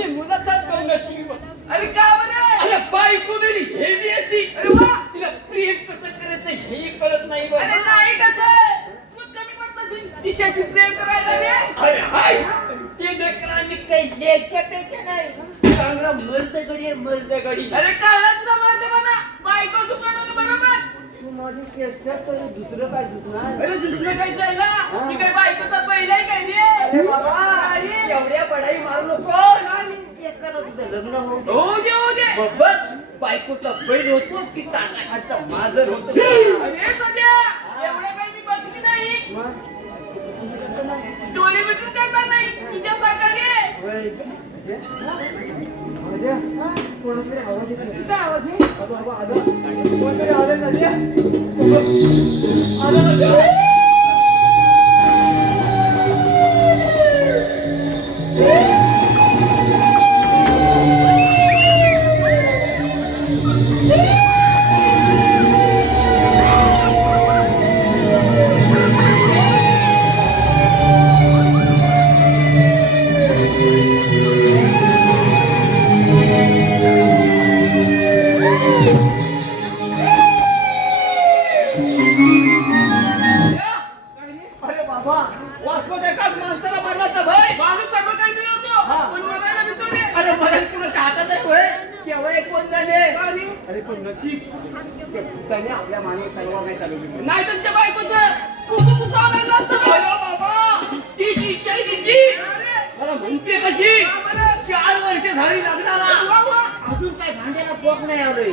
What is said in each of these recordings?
मी मुलाचाच करू नशीब. अरे का बरं? अरे बायको तरी हेवी असती. अरे वा. तिला प्रेम कसं करायचं हे कळत नाही बघ. अरे नाही कसं? तूच कमी पडतोस तिच्याशी प्रेम करायला रे. अरे हाय. ते लेकरांनी काही लेच्या पेक्षा नाही. चांगला मर्द गडी आहे मर्द गडी अरे कळलं तुझा मर्द म्हणा. बायको दुकानावर बरोबर. दुसरं काय सुचणार अरे दुसरं काही जायला मी काय बायकोचा पहिला काय रे बाबा एवढ्या बडाई मारू नको. एकाला तुझं लग्न होऊ दे होऊ दे. बरोबर बायकोचा बैल होतोस की ताटाखाटचा माजर होतो अरे सध्या एवढं काही मी बघली नाही. डोळे मिटून करणार नाही तुझ्यासारखा रे कोणतरी आवाज येतो आवाज आहे कोणतरी नद्या आलं नद्या वर्ष झाली लग्नाला. अजून काय भांड्याला पोक नाही आलोय.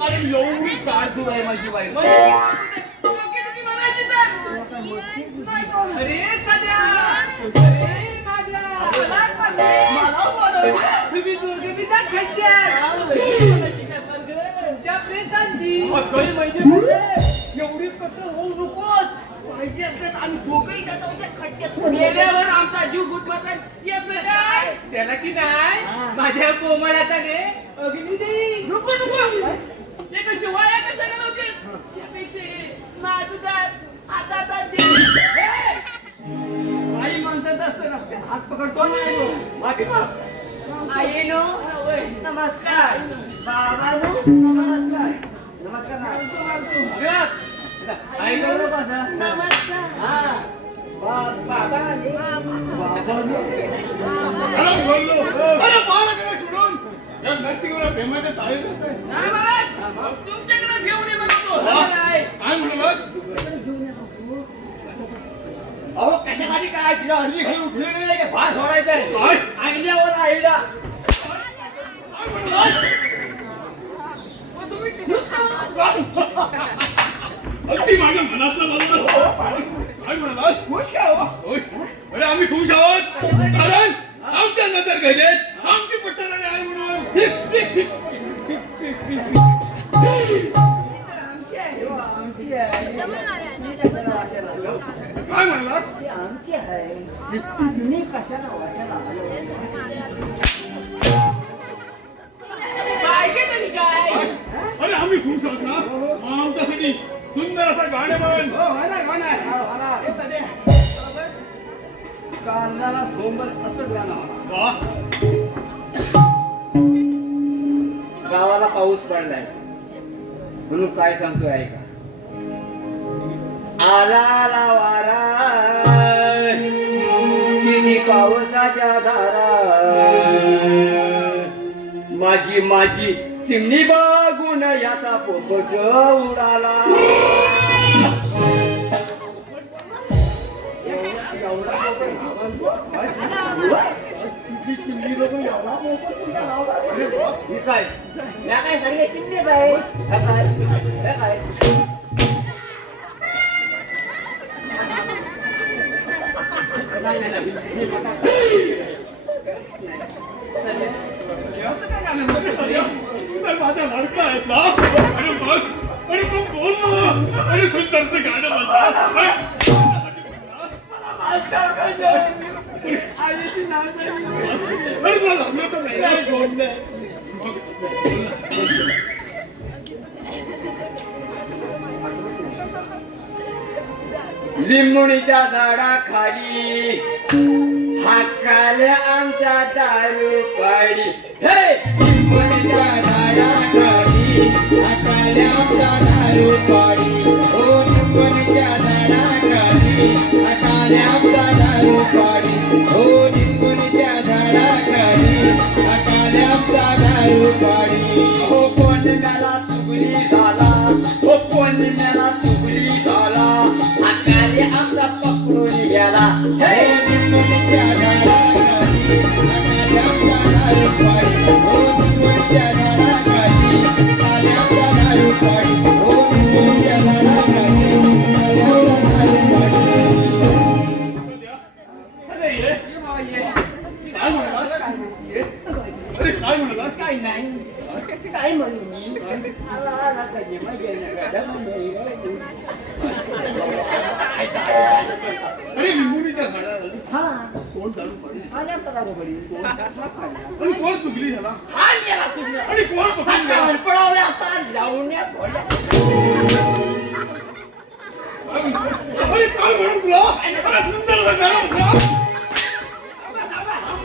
अरे एवढी काळजू आहे माझी बाई. म्हणजे. अरे सध्या. अरे. तुम्ही दुर्गतीचा एवढी कत्र होऊ नकोस. पाहिजे असलं तर आम्ही दोघंही जातो त्या खड्ड्यात गेल्यावर आमचा जीव गुटमाचा याचं काय? त्याला की नाही. माझ्या कोमळाचा रे अग्नी देई नको नको. ते कशी वाया कशाला नव्हते त्यापेक्षा हे माणसाचं असतं रस्त्यात. हात पकडतो माग. आईनो नमस्कार. बाबानो नमस्कार. नमस्कार ना. आई असं. नमस्कार. हा. तुमच्याकडे घेऊन ये म्हणतो. काय म्हणलास अहो कशासाठी काय तिला हल्ली घालून फिरून नाही का भास काय? अंगण्यावर आईला म्हणलास अगदी माझ्या मनातलं बोललास काय म्हणलास खुश का हो होय. अरे आम्ही खुश आहोत कारण आमच्या नजर गजेत आमची पट्टराने आहे म्हणून ठीक, ठीक, ठीक, ठीक, ठीक, हो? काय म्हणलास आमची आहे तुम्ही कशाला वाटायला लागलं? पाहिजे तरी काय अरे आम्ही खुश आहोत सुंदर असा गाणे म्हण. होणार होणार. हा, हा, असंच गाणं. वा. गावाला पाऊस पडलाय. म्हणून काय सांगतोय ऐका आला वारा किती पावसाच्या धारा माझी माझी चिमणी बघून याचा पोपट उडाला एवढा पोपट घाबरतो? तुझी चिमणी बघून एवढा पोपट तुझ्या गावाला? हे काय या काय सगळे चिमणीच आहे हे काय हे काय नाही, सुंदर माझा लाडका आहे ना? अरे बघ अरे तू बोल अरे सुंदरचं गाणं म्हणा. अरे मला लग्न तर आमच्या दारू पाडी. हे! जीवनच्या झाडाखाली हाताल्या प्राणारो पाणी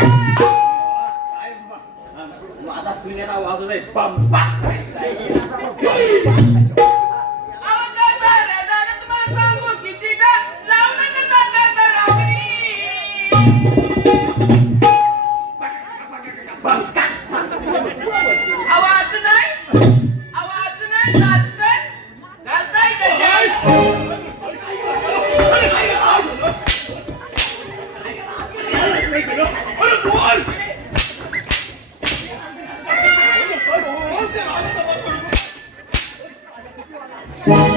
काय? माझा सुनेला वाजू Yeah.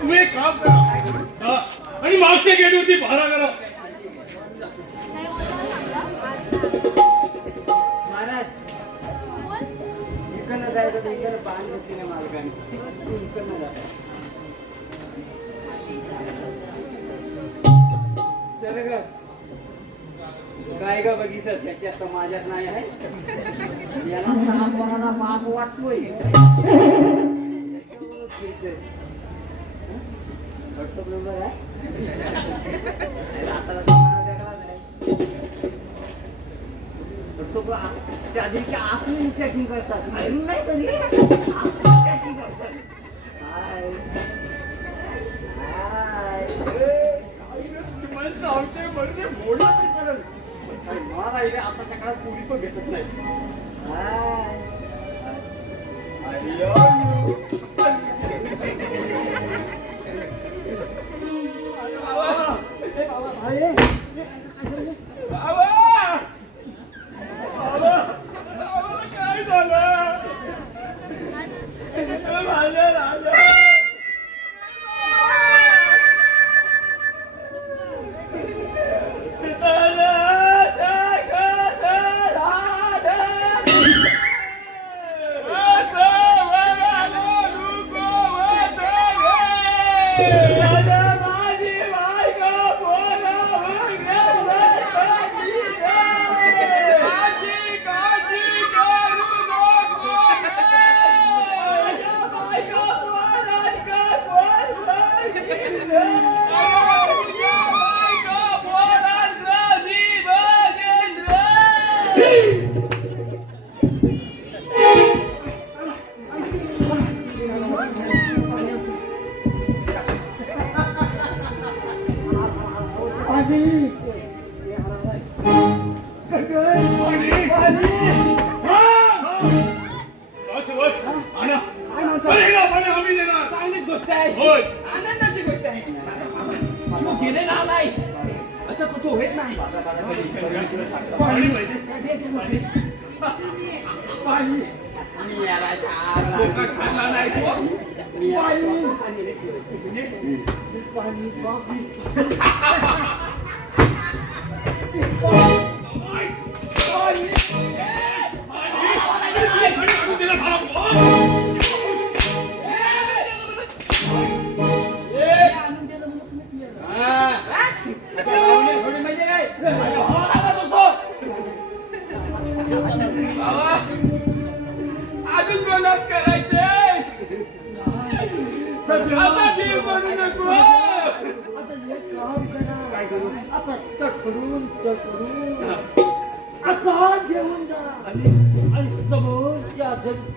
तुम्ही एक काम तर इकडनं पाहण घेतली नाही मालकाने चल ग. काय का बघितलं? त्याच्यात तर माझ्यात नाही आहे. याला साप कोणाला बाप वाटतोय? व्हॉट्सअप नंबर आहे? आधीची आपली चॅटिंग करतात. नाही कधी? चॅटिंग करतात. हाय आताच्या काळात कोणी पण भेटत नाही. ¡Ahí! Ah, आम्ही देणार. चांगलीच गोष्ट आहे होय. आनंदाची गोष्ट आहे जीव गेलेला नाही असं कुठं होत नाही पाणी पाहिजे. कोकण खाल्ला नाही तो पाणी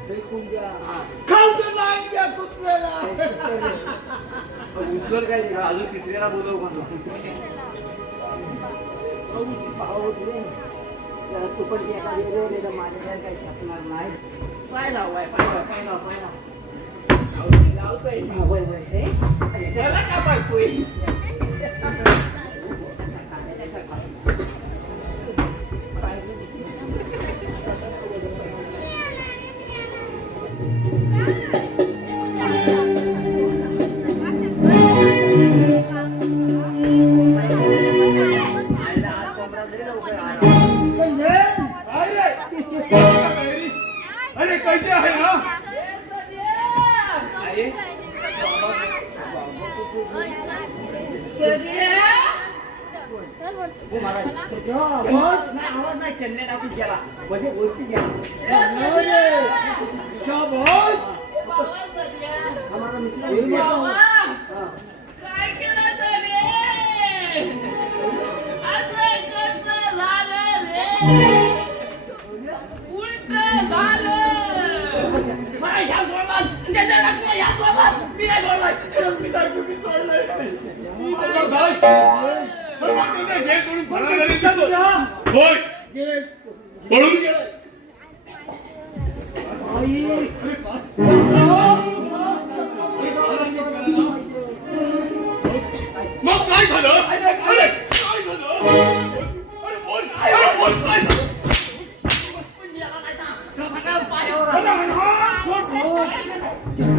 दे नाही द्या कुत्र्याला. काय अजून तिसऱ्याला बोलव तू पण एखादी रेल्वेला माझ्या काही शकणार नाही. पाय लाव पाय लाव, पाय लाव, पाय लाव. लावतोय. का पाडतोय? आवाज नाही, आवाज चेन्नई टाकून गेला म्हणजे ओळखी घ्या काय केलं तरी? झालं रे? उलटं त्याच्या टाकला ह्या सोडला, मी नाही सोडला. मी सांगतो, मी सोडलाय. मग काय झालं अरे काय झालं अरे बोल अरे बोल काय झालं अरे,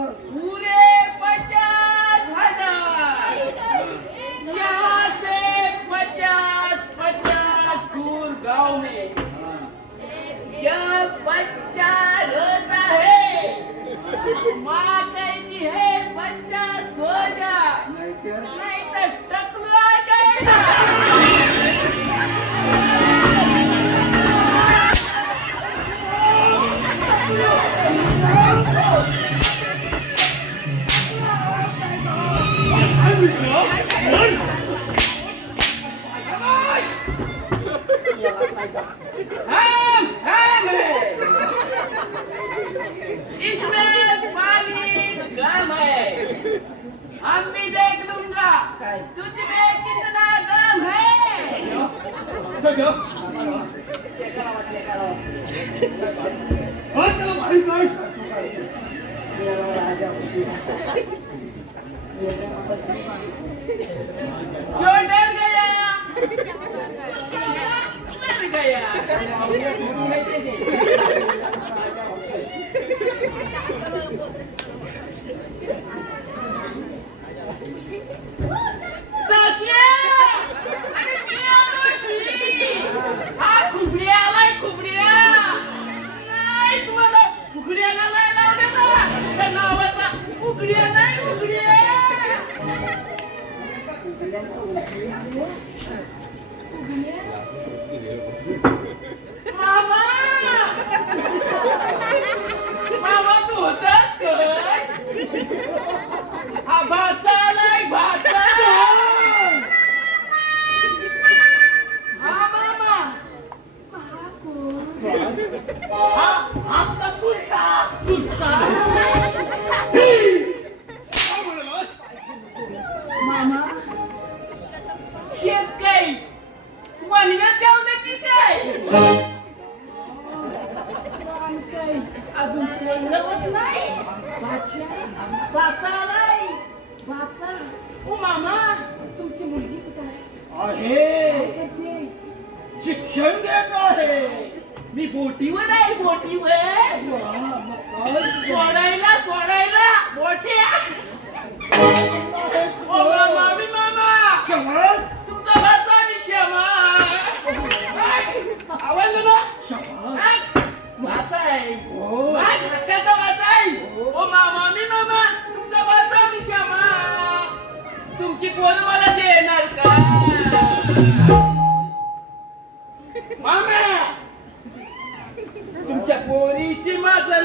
इसमें पानी कम है हम भी देख लूंगा तुझ में कितना दम है. जो Sim. शिक्षण घेत आहे. मी बोटीवर आहे बोटीवर? सोडायला सोडायला. ओ मामा तुमचा भाचा मी श्यामा आवडलं ना? शाबास. भाचा आहे. हो. माझ्या हक्काचा भाचा आहे. ओ मामा मी मामा. तुमचा भाचा मी श्यामा तुमची पोर मला देणार का? पोरीशी माझं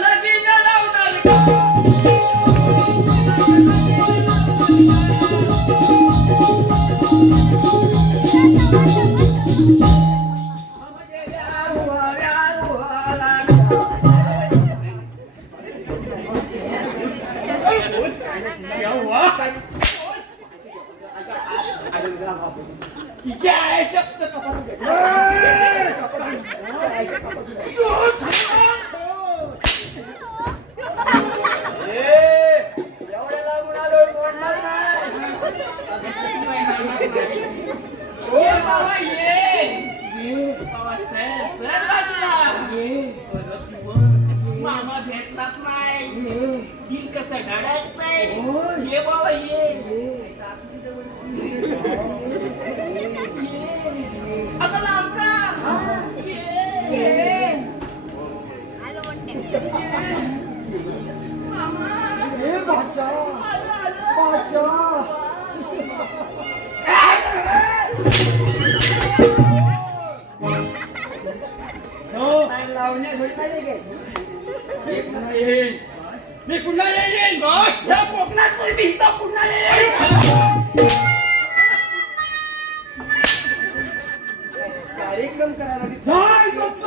पुन्हा येईन. मी पुन्हा येईन बघ या कोकणात नाही, मी इथं पुन्हा येईन कार्यक्रम करायला मी- काय गप्प